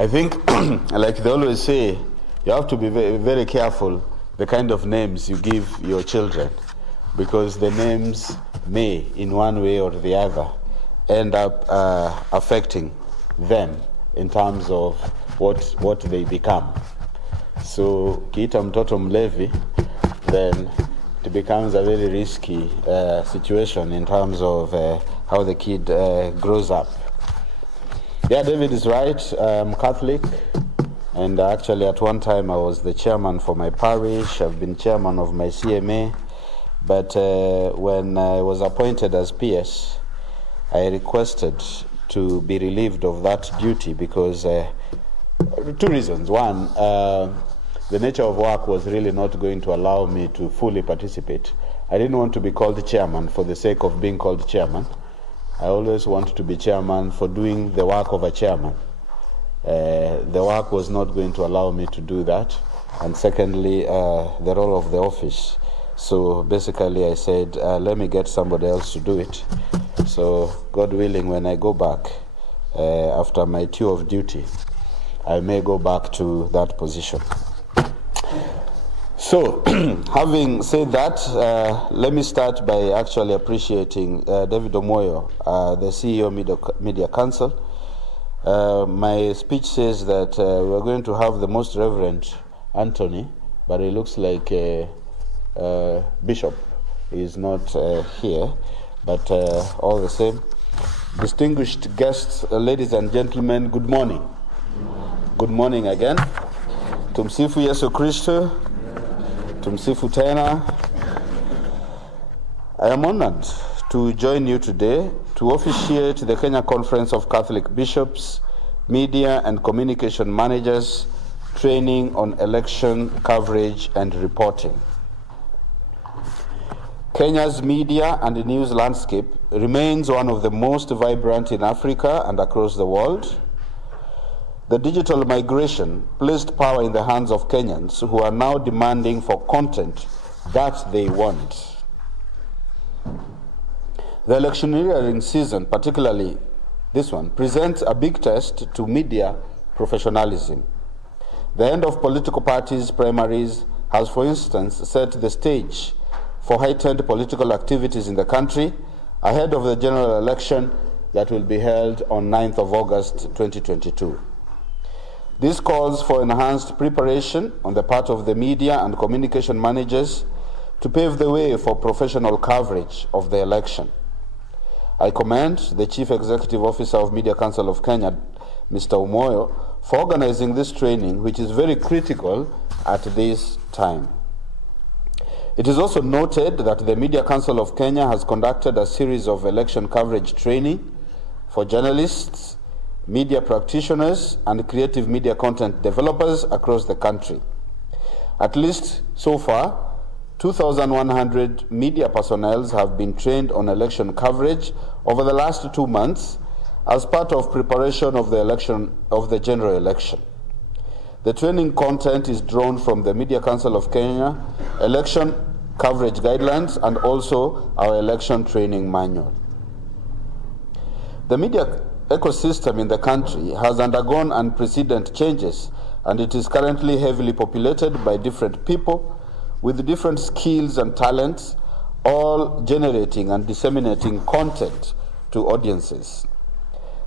I think, like they always say, you have to be very, very careful the kind of names you give your children, because the names may, in one way or the other, end up affecting them in terms of what they become. So, kiita mtoto mlevi, then it becomes a very risky situation in terms of how the kid grows up. Yeah, David is right. I'm Catholic, and actually at one time I was the chairman for my parish. I've been chairman of my CMA, but when I was appointed as PS, I requested to be relieved of that duty because two reasons. One, the nature of work was really not going to allow me to fully participate. I didn't want to be called chairman for the sake of being called chairman. I always want to be chairman for doing the work of a chairman. The work was not going to allow me to do that. And secondly, the role of the office. So basically I said, let me get somebody else to do it. So God willing, when I go back after my tour of duty, I may go back to that position. So, having said that, let me start by actually appreciating David Omoyo, the CEO of Media Council. My speech says that we're going to have the Most Reverend Anthony, but it looks like Bishop is not here, but all the same. Distinguished guests, ladies and gentlemen, good morning. Good morning again. Tumsifu Yesu Kristo. Tumsifu tena. I am honored to join you today to officiate the Kenya Conference of Catholic Bishops, Media and Communication Managers training on election coverage and reporting. Kenya's media and news landscape remains one of the most vibrant in Africa and across the world. The digital migration placed power in the hands of Kenyans who are now demanding for content that they want. The electioneering season, particularly this one, presents a big test to media professionalism. The end of political parties' primaries has, for instance, set the stage for heightened political activities in the country ahead of the general election that will be held on 9th of August 2022. This calls for enhanced preparation on the part of the media and communication managers to pave the way for professional coverage of the election. I commend the Chief Executive Officer of Media Council of Kenya, Mr. Omoyo, for organizing this training, which is very critical at this time. It is also noted that the Media Council of Kenya has conducted a series of election coverage training for journalists, media practitioners, and creative media content developers across the country. At least so far, 2,100 media personnel have been trained on election coverage over the last 2 months as part of preparation of the general election. The training content is drawn from the Media Council of Kenya election coverage guidelines and also our election training manual. The media ecosystem in the country has undergone unprecedented changes, and it is currently heavily populated by different people with different skills and talents, all generating and disseminating content to audiences.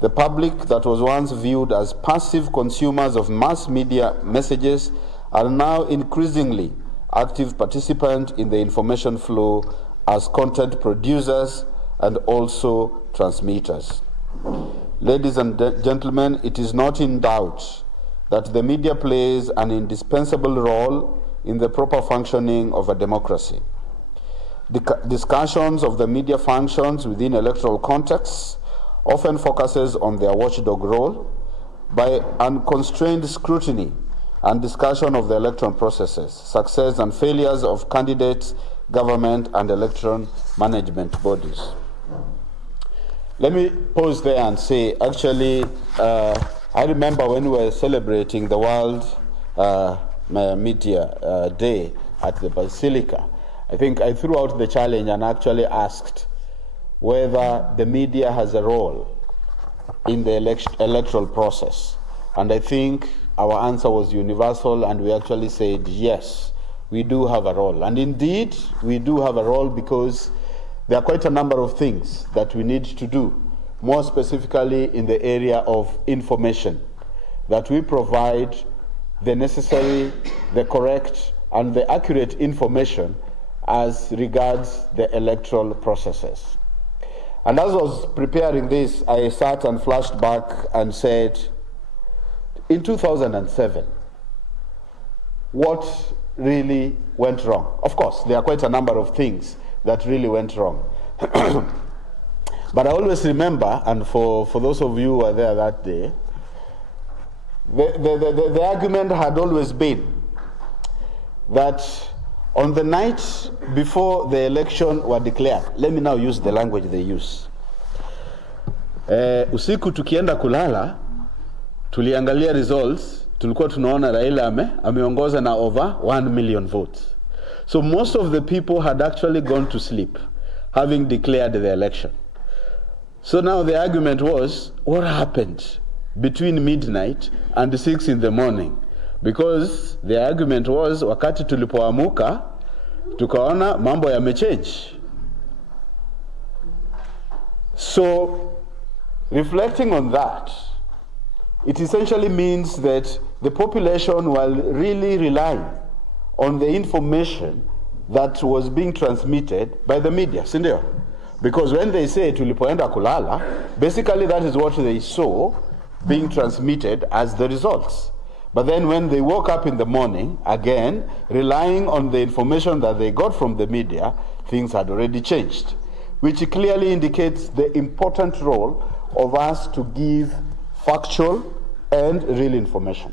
The public that was once viewed as passive consumers of mass media messages are now increasingly active participants in the information flow as content producers and also transmitters. Ladies and gentlemen, it is not in doubt that the media plays an indispensable role in the proper functioning of a democracy. Discussions of the media functions within electoral contexts often focuses on their watchdog role by unconstrained scrutiny and discussion of the election processes, success and failures of candidates, government, and election management bodies. Let me pause there and say, actually, I remember when we were celebrating the World Media Day at the Basilica, I think I threw out the challenge and actually asked whether the media has a role in the electoral process. And I think our answer was universal, and we actually said, yes, we do have a role. And indeed, we do have a role because there are quite a number of things that we need to do, more specifically in the area of information, that we provide the necessary, the correct, and the accurate information as regards the electoral processes. And as I was preparing this, I sat and flashed back and said, in 2007, what really went wrong? Of course, there are quite a number of things that really went wrong. But I always remember, and for those of you who were there that day, the argument had always been that on the night before the election were declared, let me now use the language they use. Usiku tukienda kulala, tuliangalia results, tulikuwa tunaona Raila ameongoza na over 1 million votes. So most of the people had actually gone to sleep, having declared the election. So now the argument was, what happened between midnight and 6 in the morning? Because the argument was, wakati tulipoamuka, tukaona mambo yamechange. So, reflecting on that, it essentially means that the population will really rely on the information that was being transmitted by the media, sindio? Because when they say tulipoenda kulala, basically that is what they saw being transmitted as the results. But then when they woke up in the morning, again, relying on the information that they got from the media, things had already changed, which clearly indicates the important role of us to give factual and real information.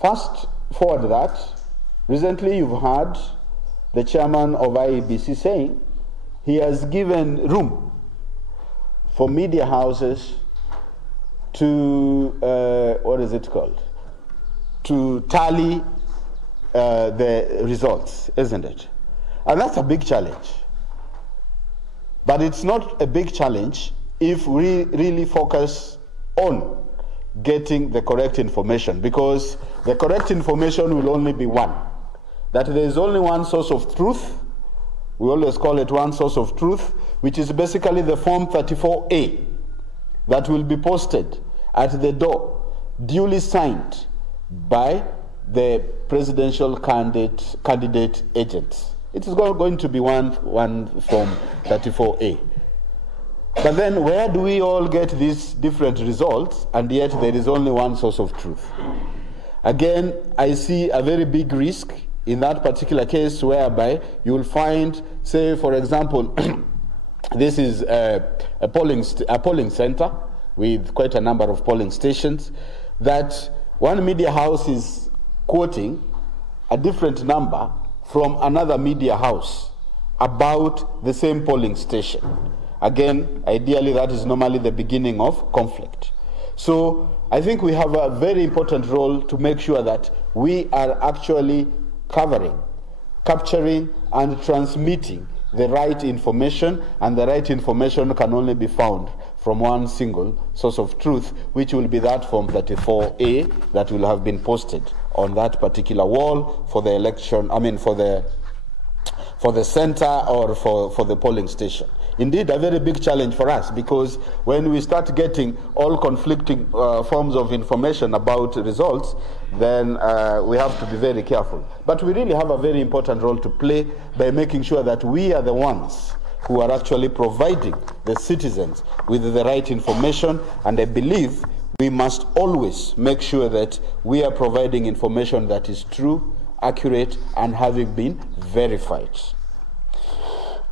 Fast forward that, recently you've heard the chairman of IEBC saying he has given room for media houses to, what is it called? To tally the results, isn't it? And that's a big challenge. But it's not a big challenge if we really focus on getting the correct information, because the correct information will only be one. That there is only one source of truth. We always call it one source of truth, which is basically the Form 34A that will be posted at the door, duly signed by the presidential candidate agents. It is going to be one Form 34A. But then where do we all get these different results, and yet there is only one source of truth? Again, I see a very big risk in that particular case, whereby you will find, say, for example, this is a polling center with quite a number of polling stations, that one media house is quoting a different number from another media house about the same polling station. Again, ideally, that is normally the beginning of conflict. So I think we have a very important role to make sure that we are actually capturing, and transmitting the right information, and the right information can only be found from one single source of truth, which will be that Form 34A that will have been posted on that particular wall for the election, for the center or for the polling station. Indeed, a very big challenge for us, because when we start getting all conflicting forms of information about results, then we have to be very careful. But we really have a very important role to play by making sure that we are the ones who are actually providing the citizens with the right information, and I believe we must always make sure that we are providing information that is true, accurate, and having been verified.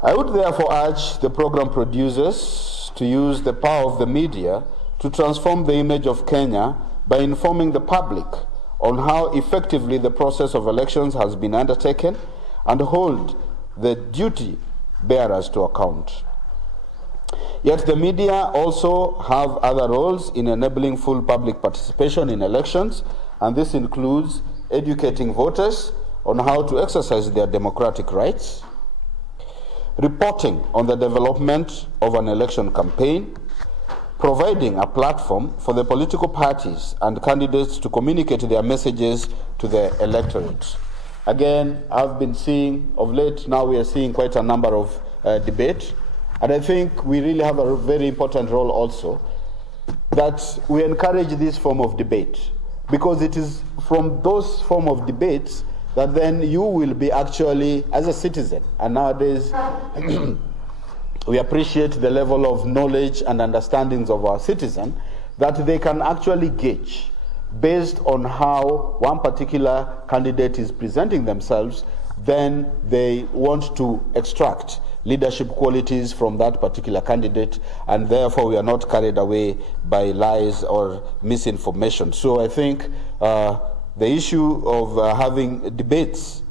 I would therefore urge the program producers to use the power of the media to transform the image of Kenya by informing the public on how effectively the process of elections has been undertaken, and hold the duty bearers to account. Yet the media also have other roles in enabling full public participation in elections, and this includes educating voters on how to exercise their democratic rights, reporting on the development of an election campaign, providing a platform for the political parties and candidates to communicate their messages to the electorate. Again, I've been seeing, of late now we are seeing quite a number of debate, and I think we really have a very important role also, that we encourage this form of debate, because it is from those form of debates that then you will be actually, as a citizen, and nowadays we appreciate the level of knowledge and understandings of our citizen, that they can actually gauge based on how one particular candidate is presenting themselves, then they want to extract leadership qualities from that particular candidate, and therefore we are not carried away by lies or misinformation. So I think the issue of having debates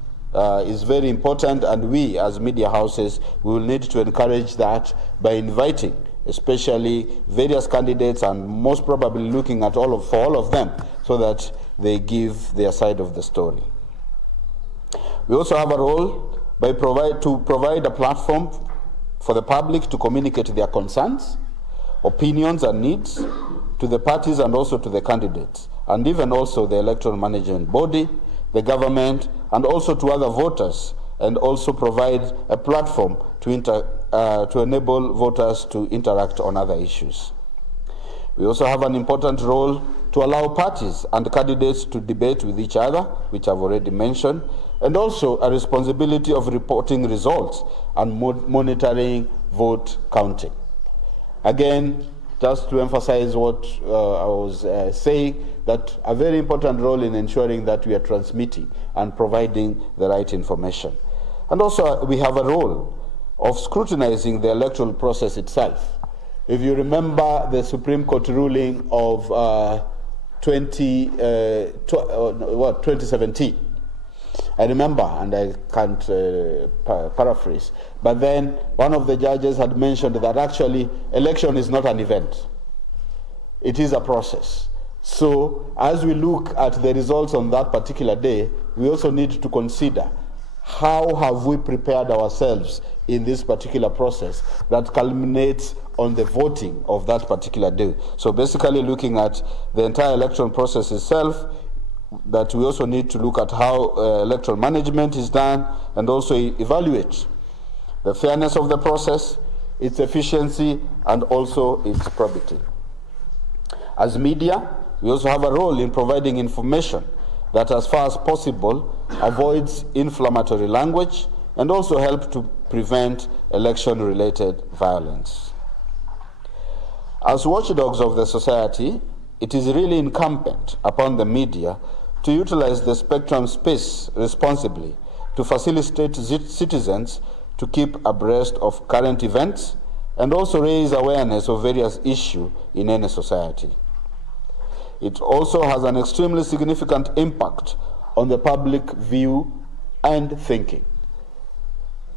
is very important, and we as media houses, we will need to encourage that by inviting especially various candidates, and most probably looking at for all of them, so that they give their side of the story. We also have a role to provide a platform for the public to communicate their concerns, opinions and needs to the parties and also to the candidates, and even also the electoral management body, the government, and also to other voters, and also provide a platform to enable voters to interact on other issues. We also have an important role to allow parties and candidates to debate with each other, which I've already mentioned, and also a responsibility of reporting results and monitoring vote counting. Again, just to emphasize what I was saying, that a very important role in ensuring that we are transmitting and providing the right information. And also we have a role of scrutinizing the electoral process itself. If you remember the Supreme Court ruling of 2017, I remember, and I can't paraphrase, but then one of the judges had mentioned that actually election is not an event. It is a process. So as we look at the results on that particular day, we also need to consider how have we prepared ourselves in this particular process that culminates on the voting of that particular day. So basically looking at the entire election process itself, that we also need to look at how electoral management is done, and also evaluate the fairness of the process, its efficiency, and also its probity. As media, we also have a role in providing information that, as far as possible, avoids inflammatory language and also help to prevent election-related violence. As watchdogs of the society, it is really incumbent upon the media to utilize the spectrum space responsibly to facilitate citizens to keep abreast of current events and also raise awareness of various issues in any society. It also has an extremely significant impact on the public view and thinking.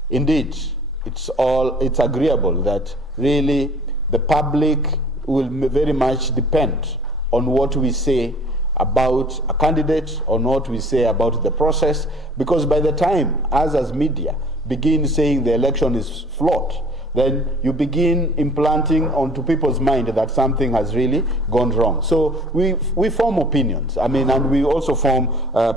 Indeed, it's agreeable that really the public will very much depend on what we say about a candidate, on what we say about the process, because by the time us as media begin saying the election is flawed, then you begin implanting onto people's mind that something has really gone wrong. So we form opinions, and we also form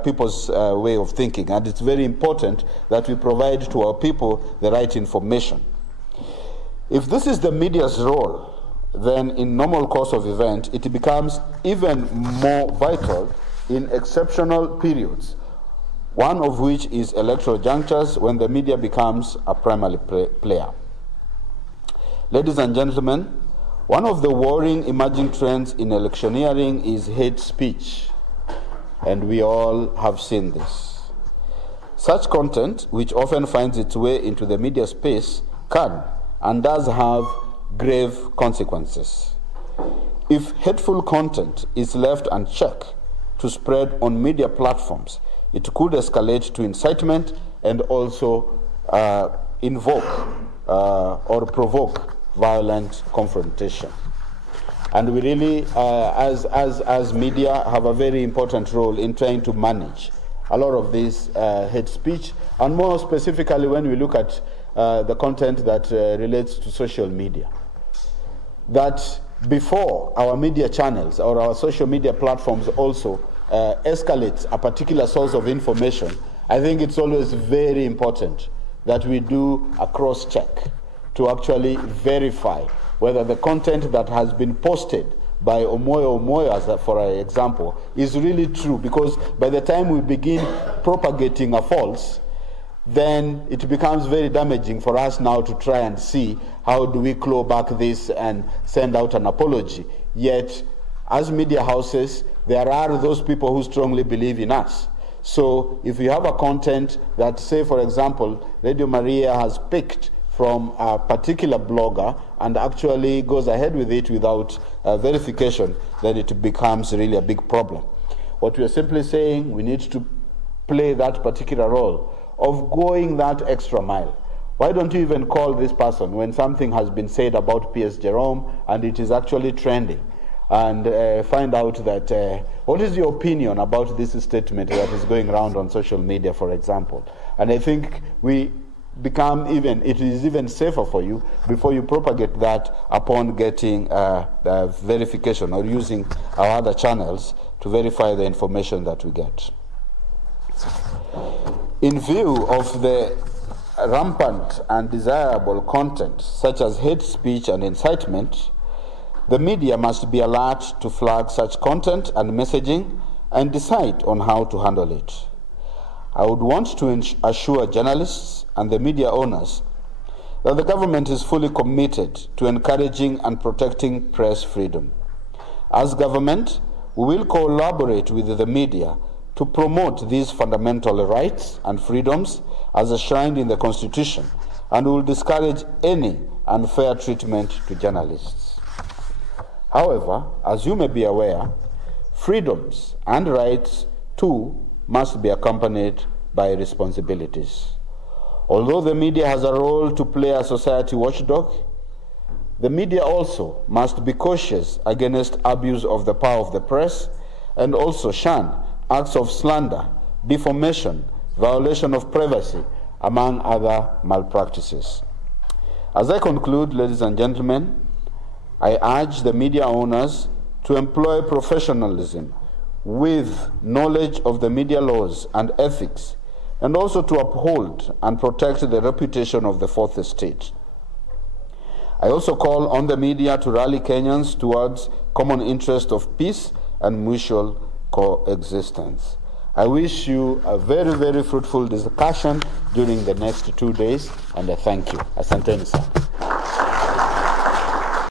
people's way of thinking, and it's very important that we provide to our people the right information. If this is the media's role, then in normal course of event, it becomes even more vital in exceptional periods, one of which is electoral junctures, when the media becomes a primary player. Ladies and gentlemen, one of the worrying emerging trends in electioneering is hate speech, and we all have seen this. Such content, which often finds its way into the media space, can and does have grave consequences. If hateful content is left unchecked to spread on media platforms, it could escalate to incitement and also invoke or provoke violent confrontation. And we really, as media, have a very important role in trying to manage a lot of this hate speech, and more specifically when we look at the content that relates to social media. That before our media channels or our social media platforms also escalate a particular source of information, I think it's always very important that we do a cross-check to actually verify whether the content that has been posted by Omoyo, as for example, is really true. Because by the time we begin propagating a false, then it becomes very damaging for us now to try and see how do we claw back this and send out an apology. Yet, as media houses, there are those people who strongly believe in us. So if you have a content that, say, for example, Radio Maria has picked from a particular blogger and actually goes ahead with it without verification, then it becomes really a big problem. What we are simply saying, we need to play that particular role of going that extra mile. Why don't you even call this person when something has been said about P.S. Jerome and it is actually trending, and find out that what is your opinion about this statement that is going around on social media, for example. And I think it is even safer for you before you propagate that upon getting verification or using our other channels to verify the information that we get. In view of the rampant and desirable content such as hate speech and incitement, the media must be alert to flag such content and messaging and decide on how to handle it. I would want to assure journalists and the media owners that the government is fully committed to encouraging and protecting press freedom. As government, we will collaborate with the media to promote these fundamental rights and freedoms as enshrined in the Constitution, and will discourage any unfair treatment to journalists. However, as you may be aware, freedoms and rights too must be accompanied by responsibilities. Although the media has a role to play as society watchdog, the media also must be cautious against abuse of the power of the press and also shun acts of slander, defamation, violation of privacy, among other malpractices. As I conclude, ladies and gentlemen, I urge the media owners to employ professionalism with knowledge of the media laws and ethics, and also to uphold and protect the reputation of the fourth estate. I also call on the media to rally Kenyans towards common interest of peace and mutual coexistence. I wish you a very, very fruitful discussion during the next 2 days, and I thank you. Asanteni sana.